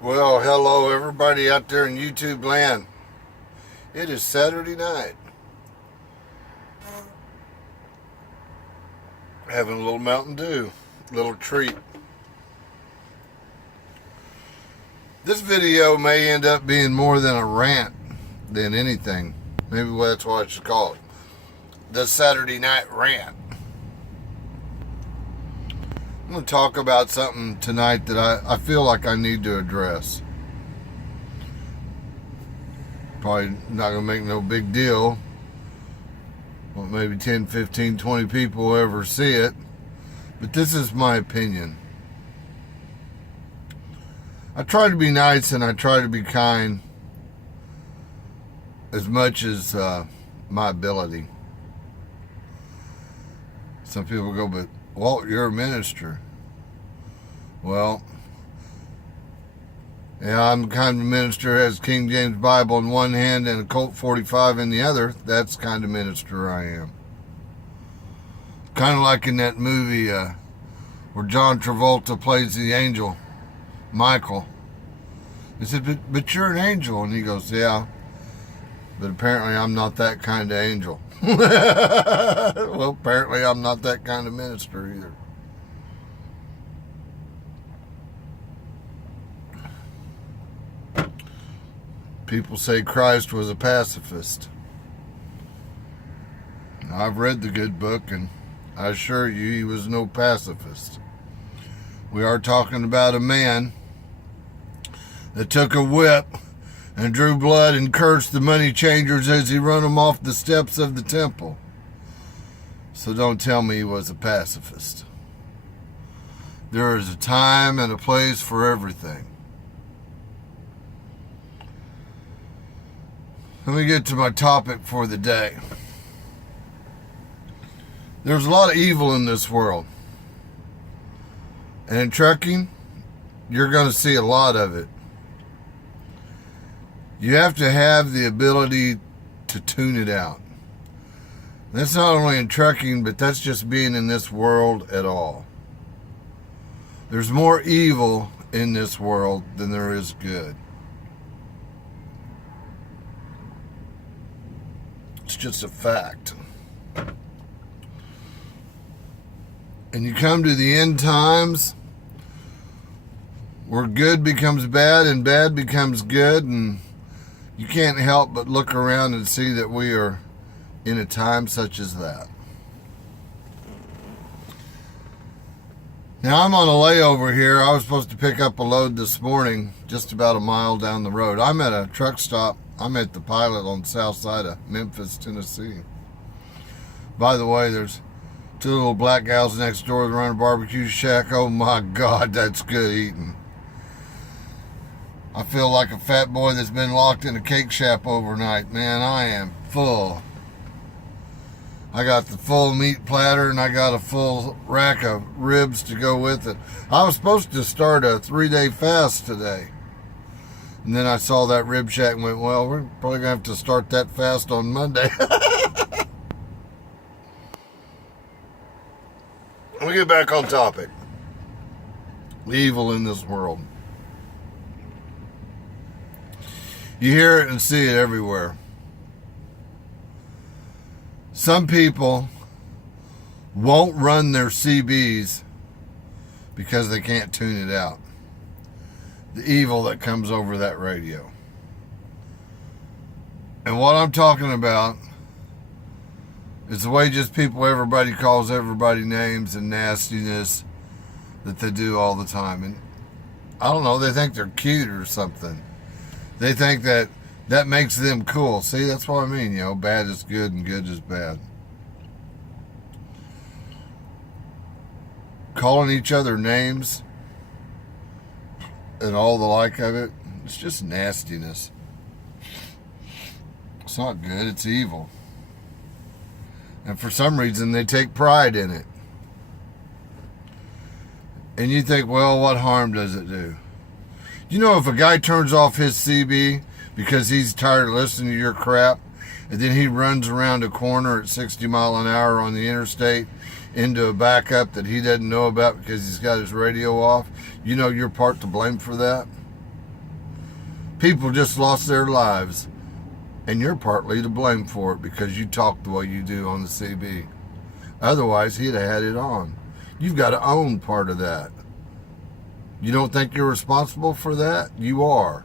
Well, hello everybody out there in YouTube land. It is Saturday night. Having a little Mountain Dew, little treat. This video may end up being more than a rant than anything. Maybe that's what I should call it. The Saturday Night Rant. I'm going to talk about something tonight that I feel like I need to address. Probably not going to make no big deal. Well, maybe 10, 15, 20 people will ever see it. But this is my opinion. I try to be nice and I try to be kind as much as my ability. Some people go, but Walt, you're a minister. Well, yeah, I'm the kind of minister who has King James Bible in one hand and a Colt 45 in the other. That's the kind of minister I am. Kind of like in that movie where John Travolta plays the angel, Michael. He said, but you're an angel. And he goes, yeah, but apparently I'm not that kind of angel. Well, apparently I'm not that kind of minister either. People say Christ was a pacifist. I've read the good book, and I assure you he was no pacifist. We are talking about a man that took a whip and drew blood and cursed the money changers as he run them off the steps of the temple. So don't tell me he was a pacifist. There is a time and a place for everything. Let me get to my topic for the day. There's a lot of evil in this world. And in trucking, you're going to see a lot of it. You have to have the ability to tune it out. That's not only in trucking, but that's just being in this world at all. There's more evil in this world than there is good. It's just a fact. And you come to the end times where good becomes bad and bad becomes good, and you can't help but look around and see that we are in a time such as that. Now, I'm on a layover here. I was supposed to pick up a load this morning just about a mile down the road. I'm at a truck stop. I'm at the Pilot on the south side of Memphis, Tennessee. By the way, there's two little black gals next door that run a barbecue shack. Oh my God, that's good eating. I feel like a fat boy that's been locked in a cake shop overnight. Man, I am full. I got the full meat platter and I got a full rack of ribs to go with it. I was supposed to start a 3-day fast today. And then I saw that rib shack and went, well, we're probably going to have to start that fast on Monday. Let me get back on topic. The evil in this world. You hear it and see it everywhere. Some people won't run their CBs because they can't tune it out. The evil that comes over that radio. And what I'm talking about is the way just everybody calls everybody names and nastiness that they do all the time. And I don't know, they think they're cute or something. They think that makes them cool. See, that's what I mean, bad is good and good is bad. Calling each other names and all the like of it, it's just nastiness. It's not good, it's evil. And for some reason, they take pride in it. And you think, well, what harm does it do? If a guy turns off his CB because he's tired of listening to your crap, and then he runs around a corner at 60 mile an hour on the interstate into a backup that he doesn't know about because he's got his radio off, you're part to blame for that? People just lost their lives, and you're partly to blame for it because you talk the way you do on the CB. Otherwise, he'd have had it on. You've got to own part of that. You don't think you're responsible for that? You are.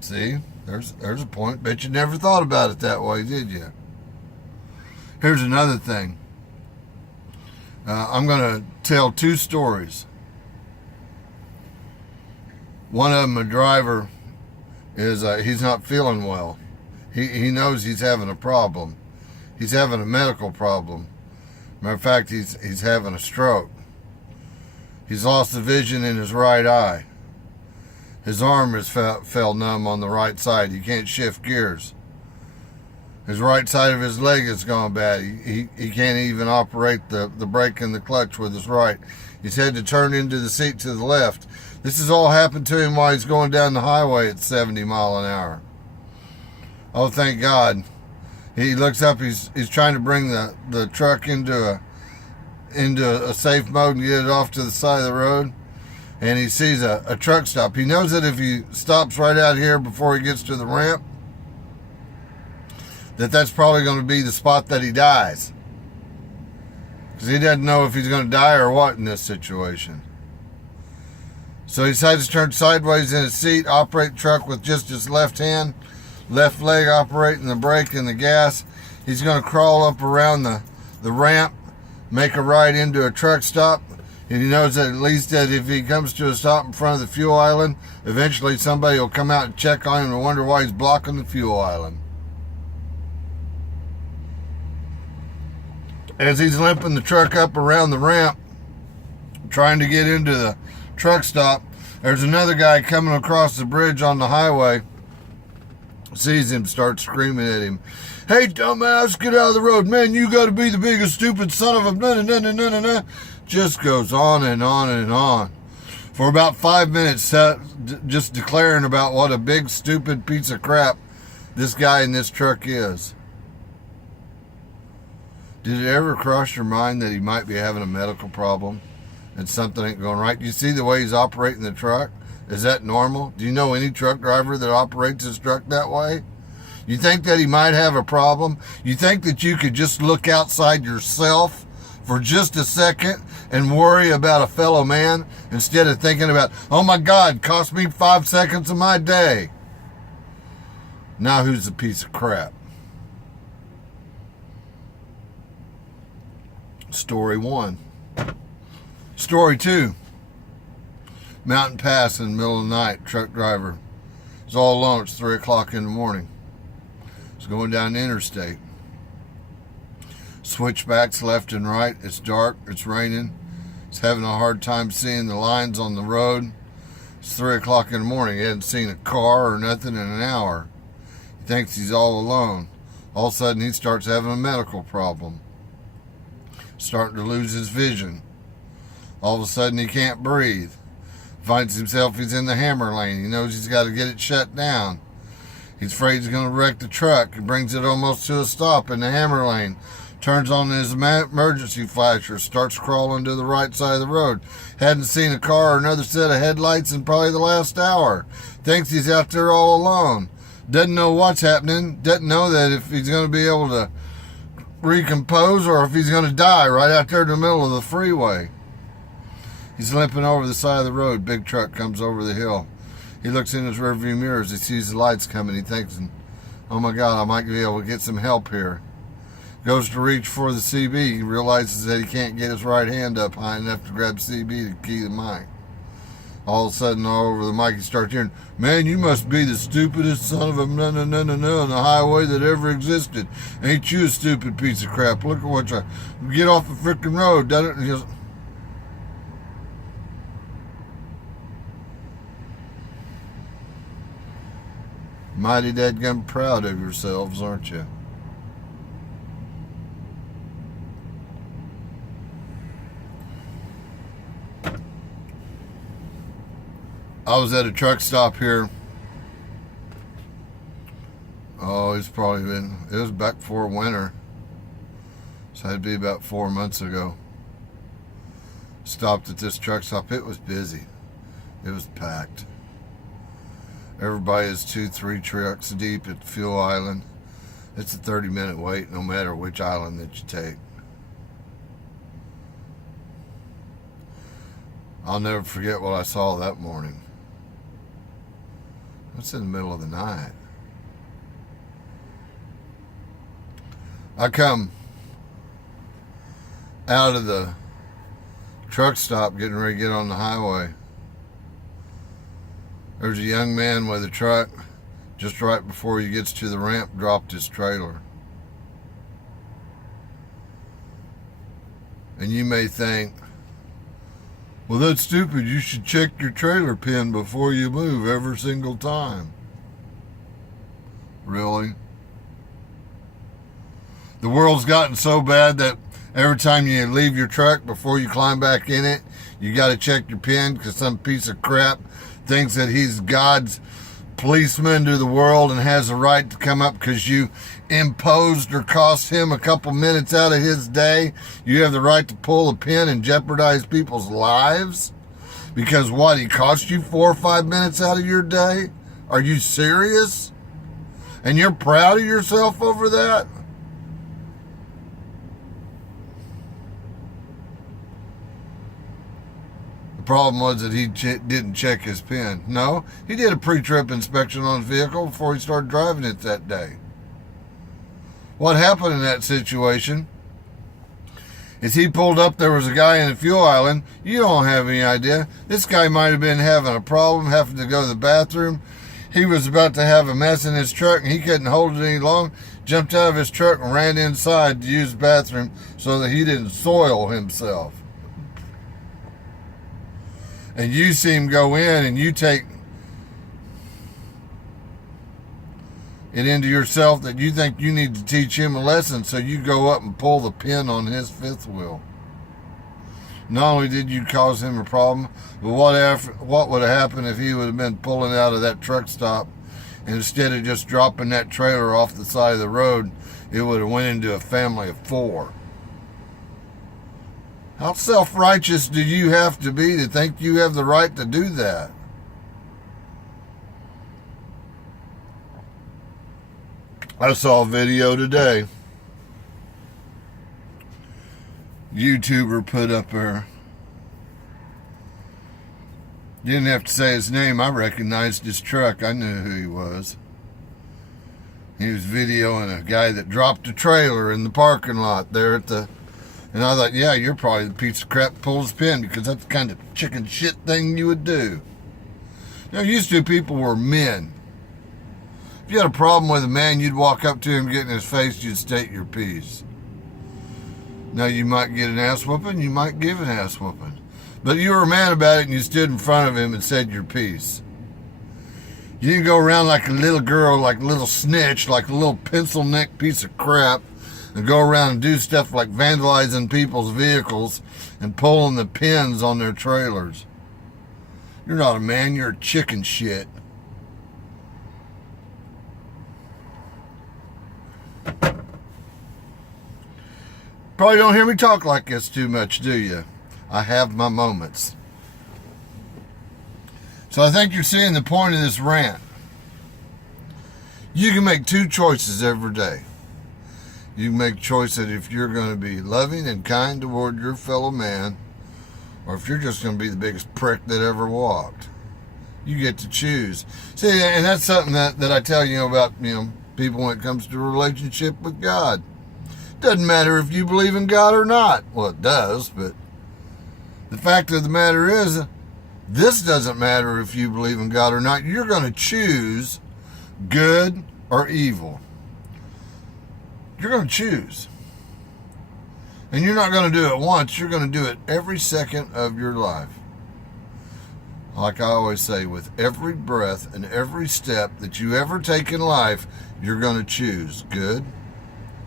See, there's a point. Bet you never thought about it that way, did you? Here's another thing. I'm going to tell two stories. One of them, a driver, is he's not feeling well. He knows he's having a problem. He's having a medical problem. Matter of fact, he's having a stroke. He's lost the vision in his right eye. His arm has fell numb on the right side. He can't shift gears. His right side of his leg has gone bad. He can't even operate the brake and the clutch with his right. He's had to turn into the seat to the left. This has all happened to him while he's going down the highway at 70 miles an hour. Oh, thank God. He looks up, he's trying to bring the truck into a safe mode and get it off to the side of the road. And he sees a truck stop. He knows that if he stops right out here before he gets to the ramp, that's probably going to be the spot that he dies. Because he doesn't know if he's going to die or what in this situation. So he decides to turn sideways in his seat, operate the truck with just his left hand, left leg operating the brake and the gas. He's going to crawl up around the ramp, make a right into a truck stop. And he knows that at least that if he comes to a stop in front of the fuel island, eventually somebody will come out and check on him and wonder why he's blocking the fuel island. As he's limping the truck up around the ramp, trying to get into the truck stop, there's another guy coming across the bridge on the highway, sees him, starts screaming at him, "Hey, dumbass, get out of the road. Man, you got to be the biggest stupid son of a na-na-na-na-na-na." Just goes on and on and on for about 5 minutes, just declaring about what a big, stupid piece of crap this guy in this truck is. Did it ever cross your mind that he might be having a medical problem and something ain't going right? Do you see the way he's operating the truck? Is that normal? Do you know any truck driver that operates his truck that way? You think that he might have a problem? You think that you could just look outside yourself for just a second and worry about a fellow man instead of thinking about, oh my God, cost me 5 seconds of my day? Now who's a piece of crap? Story 1. Story 2. Mountain Pass in the middle of the night. Truck driver is all alone. It's 3 o'clock in the morning. He's going down the interstate. Switchbacks left and right. It's dark. It's raining. He's having a hard time seeing the lines on the road. It's 3 o'clock in the morning. He hasn't seen a car or nothing in an hour. He thinks he's all alone. All of a sudden, he starts having a medical problem. Starting to lose his vision. All of a sudden, he can't breathe. Finds himself, he's in the hammer lane. He knows he's got to get it shut down. He's afraid he's going to wreck the truck. He brings it almost to a stop in the hammer lane. Turns on his emergency flasher. Starts crawling to the right side of the road. Hadn't seen a car or another set of headlights in probably the last hour. Thinks he's out there all alone. Doesn't know what's happening. Doesn't know that if he's going to be able to recompose or if he's going to die right out there in the middle of the freeway. He's limping over the side of the road. Big truck comes over the hill. He looks in his rearview mirrors. He sees the lights coming. He thinks, oh my God, I might be able to get some help here. Goes to reach for the CB. He realizes that he can't get his right hand up high enough to grab CB to key the mic. All of a sudden, all over the mic, he starts hearing, "Man, you must be the stupidest son of a no on the highway that ever existed. Ain't you a stupid piece of crap? Look at what you... Get off the frickin' road, doesn't it?" And he goes, mighty dadgum proud of yourselves, aren't you? I was at a truck stop here. Oh, it was back before winter. So it'd be about 4 months ago. Stopped at this truck stop. It was busy. It was packed. Everybody is 2-3 trucks deep at the fuel island. It's a 30-minute wait no matter which island that you take. I'll never forget what I saw that morning. It's in the middle of the night. I come out of the truck stop getting ready to get on the highway. There's a young man with a truck just right before he gets to the ramp, dropped his trailer. And you may think, well, that's stupid. You should check your trailer pin before you move every single time. Really? The world's gotten so bad that every time you leave your truck, before you climb back in it, you got to check your pin because some piece of crap thinks that he's God's policeman to the world and has a right to come up because you imposed or cost him a couple minutes out of his day. You have the right to pull a pin and jeopardize people's lives because what, he cost you 4 or 5 minutes out of your day? Are you serious? And you're proud of yourself over that? The problem was that he didn't check his pin. No, he did a pre-trip inspection on his vehicle before he started driving it that day. What happened in that situation is he pulled up, there was a guy in the fuel island. You don't have any idea. This guy might have been having a problem, having to go to the bathroom. He was about to have a mess in his truck and he couldn't hold it any longer. Jumped out of his truck and ran inside to use the bathroom so that he didn't soil himself. And you see him go in and you take it into yourself that you think you need to teach him a lesson, so you go up and pull the pin on his fifth wheel. Not only did you cause him a problem, but what would have happened if he would have been pulling out of that truck stop and instead of just dropping that trailer off the side of the road, it would have went into a family of 4. How self-righteous do you have to be to think you have the right to do that? I saw a video today. YouTuber put up there. Didn't have to say his name. I recognized his truck. I knew who he was. He was videoing a guy that dropped a trailer in the parking lot there at the... And I thought, yeah, you're probably the piece of crap that pulls the pin because that's the kind of chicken shit thing you would do. You know, used to people were men. If you had a problem with a man, you'd walk up to him, get in his face, you'd state your piece. Now, you might get an ass whooping, you might give an ass whooping. But you were a man about it and you stood in front of him and said your piece. You didn't go around like a little girl, like a little snitch, like a little pencil neck piece of crap, and go around and do stuff like vandalizing people's vehicles and pulling the pins on their trailers. You're not a man, you're a chicken shit. Probably don't hear me talk like this too much, do you? I have my moments. So I think you're seeing the point of this rant. You can make 2 choices every day. You can make a choice that if you're going to be loving and kind toward your fellow man, or if you're just going to be the biggest prick that ever walked. You get to choose. See, and that's something that I tell you about, people when it comes to a relationship with God. Doesn't matter if you believe in God or not. Well, it does, but the fact of the matter is, this doesn't matter if you believe in God or not. You're going to choose good or evil. You're going to choose. And you're not going to do it once. You're going to do it every second of your life. Like I always say, with every breath and every step that you ever take in life, you're going to choose good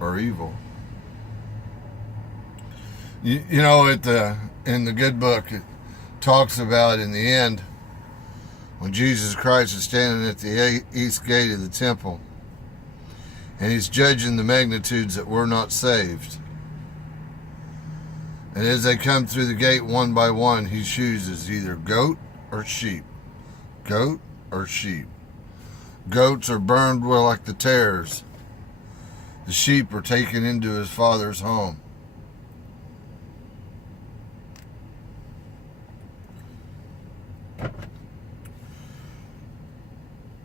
or evil. You know, in the good book, it talks about in the end, when Jesus Christ is standing at the east gate of the temple, and he's judging the magnitudes that were not saved. And as they come through the gate one by one, he chooses either goat or sheep. Goat or sheep. Goats are burned well like the tares. The sheep are taken into his father's home.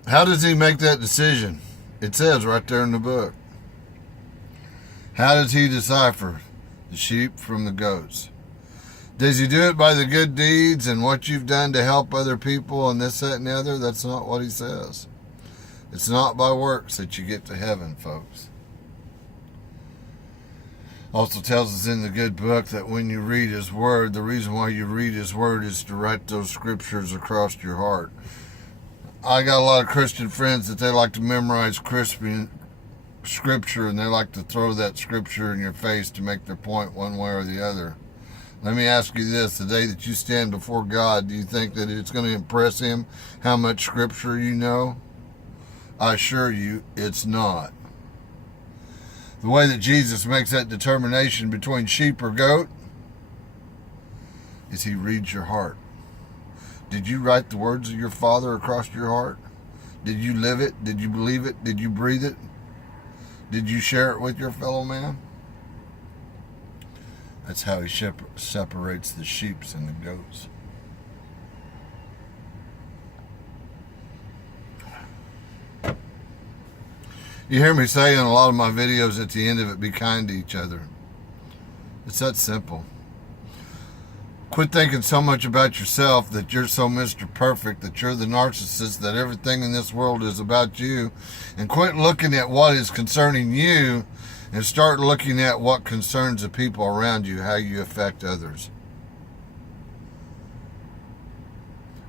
How does he make that decision? It says right there in the book. How does he decipher the sheep from the goats? Does he do it by the good deeds and what you've done to help other people and this, that, and the other? That's not what he says. It's not by works that you get to heaven, folks. Also tells us in the good book that when you read his word, the reason why you read his word is to write those scriptures across your heart. I got a lot of Christian friends that they like to memorize scripture and they like to throw that scripture in your face to make their point one way or the other. Let me ask you this, the day that you stand before God, do you think that it's going to impress him how much scripture you know? I assure you, it's not. The way that Jesus makes that determination between sheep or goat is he reads your heart. Did you write the words of your Father across your heart? Did you live it? Did you believe it? Did you breathe it? Did you share it with your fellow man? That's how he separates the sheep and the goats. You hear me say in a lot of my videos at the end of it, be kind to each other. It's that simple. Quit thinking so much about yourself that you're so Mr. Perfect, that you're the narcissist, that everything in this world is about you. And quit looking at what is concerning you and start looking at what concerns the people around you, how you affect others.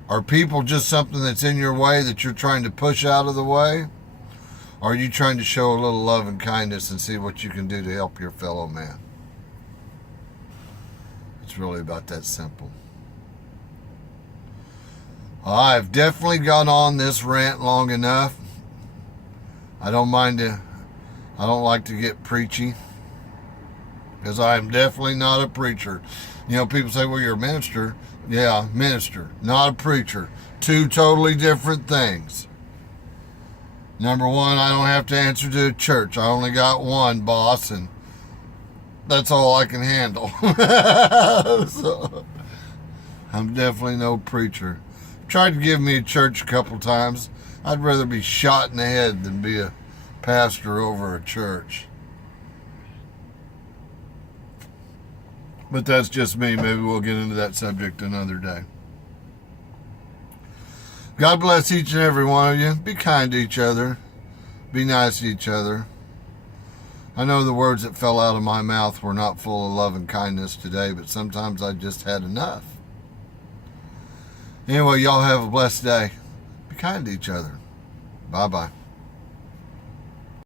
Are people just something that's in your way that you're trying to push out of the way? Or are you trying to show a little love and kindness and see what you can do to help your fellow man? It's really about that simple. I've definitely gone on this rant long enough. I don't like to get preachy, because I am definitely not a preacher. You know, people say, well, you're a minister. Yeah, minister, not a preacher. Two totally different things. Number one, I don't have to answer to a church. I only got one boss, and that's all I can handle. So, I'm definitely no preacher. Tried to give me a church a couple times. I'd rather be shot in the head than be a pastor over a church. But that's just me. Maybe we'll get into that subject another day. God bless each and every one of you. Be kind to each other. Be nice to each other. I know the words that fell out of my mouth were not full of love and kindness today, but sometimes I just had enough. Anyway, y'all have a blessed day. Be kind to each other. Bye-bye.